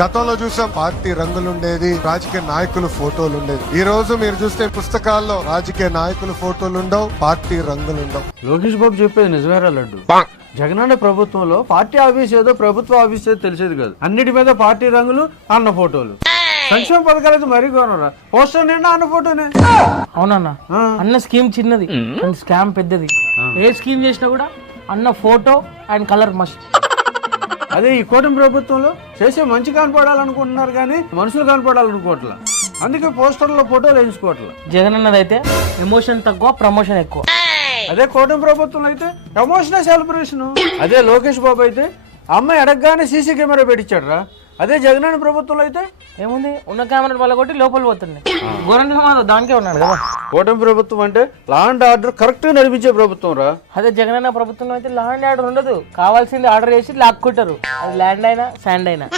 గతంలో చూసాం పార్టీ రంగులుండేది, రాజకీయ నాయకుల ఫోటోలు ఉండేది. ఈ రోజు మీరు చూస్తే పుస్తకాల్లో రాజకీయ నాయకుల ఫోటోలు ఉండవు, పార్టీ రంగులుండవు. లోకేష్ బాబు చెప్పేది నిజమేరా లడ్డు. జగనన్న ప్రభుత్వంలో పార్టీ ఆఫీస్ ఏదో ప్రభుత్వ ఆఫీస్ ఏదో తెలిసేది కాదు. అన్నిటి మీద పార్టీ రంగులు, అన్న ఫోటోలు. సంక్షేమ పథకాలు అయితే మరీ కోనరా, పోస్టర్ నిండా అన్న ఫోటోనే. అవునన్నా, అన్న స్కీమ్ చిన్నది, స్కామ్ పెద్దది. ఏ స్కీమ్ చేసినా కూడా అన్న ఫోటో అండ్ కలర్ మస్ట్. అదే ఈ కూటమి ప్రభుత్వంలో చేసే మంచి కనపడాలనుకుంటున్నారు కానీ మనుషులు కనపడాలనుకోవట్లా. అందుకే పోస్టర్లో ఫోటోలు వేయించుకోవట్లా. జగన్ అన్నది అయితే ఎమోషన్ తక్కువ, ప్రమోషన్ ఎక్కువ. అదే కూటమి ప్రభుత్వంలో అయితే ఎమోషనల్ సెలబ్రేషన్. అదే లోకేష్ బాబు అయితే అమ్మాయి అడగగానే సీసీ కెమెరా పెట్టించాడు రా. అదే జగనన్న ప్రభుత్వంలో అయితే ఏముంది, ఉన్న కెమెరా వాళ్ళ కొట్టి లోపల పోతుంది. గోరంట్ల మాధవ్ దానికే ఉన్నాడు కదా. కూటమి ప్రభుత్వం అంటే లా అండ్ ఆర్డర్ కరెక్ట్ గా నడిపించే ప్రభుత్వం రా. అదే జగనన్న ప్రభుత్వంలో అయితే ల్యాండ్ ఆర్డర్ ఉండదు. కావాల్సింది ఆర్డర్ చేసి లాక్కుంటారు. అది ల్యాండ్ అయినా శాండ్ అయినా.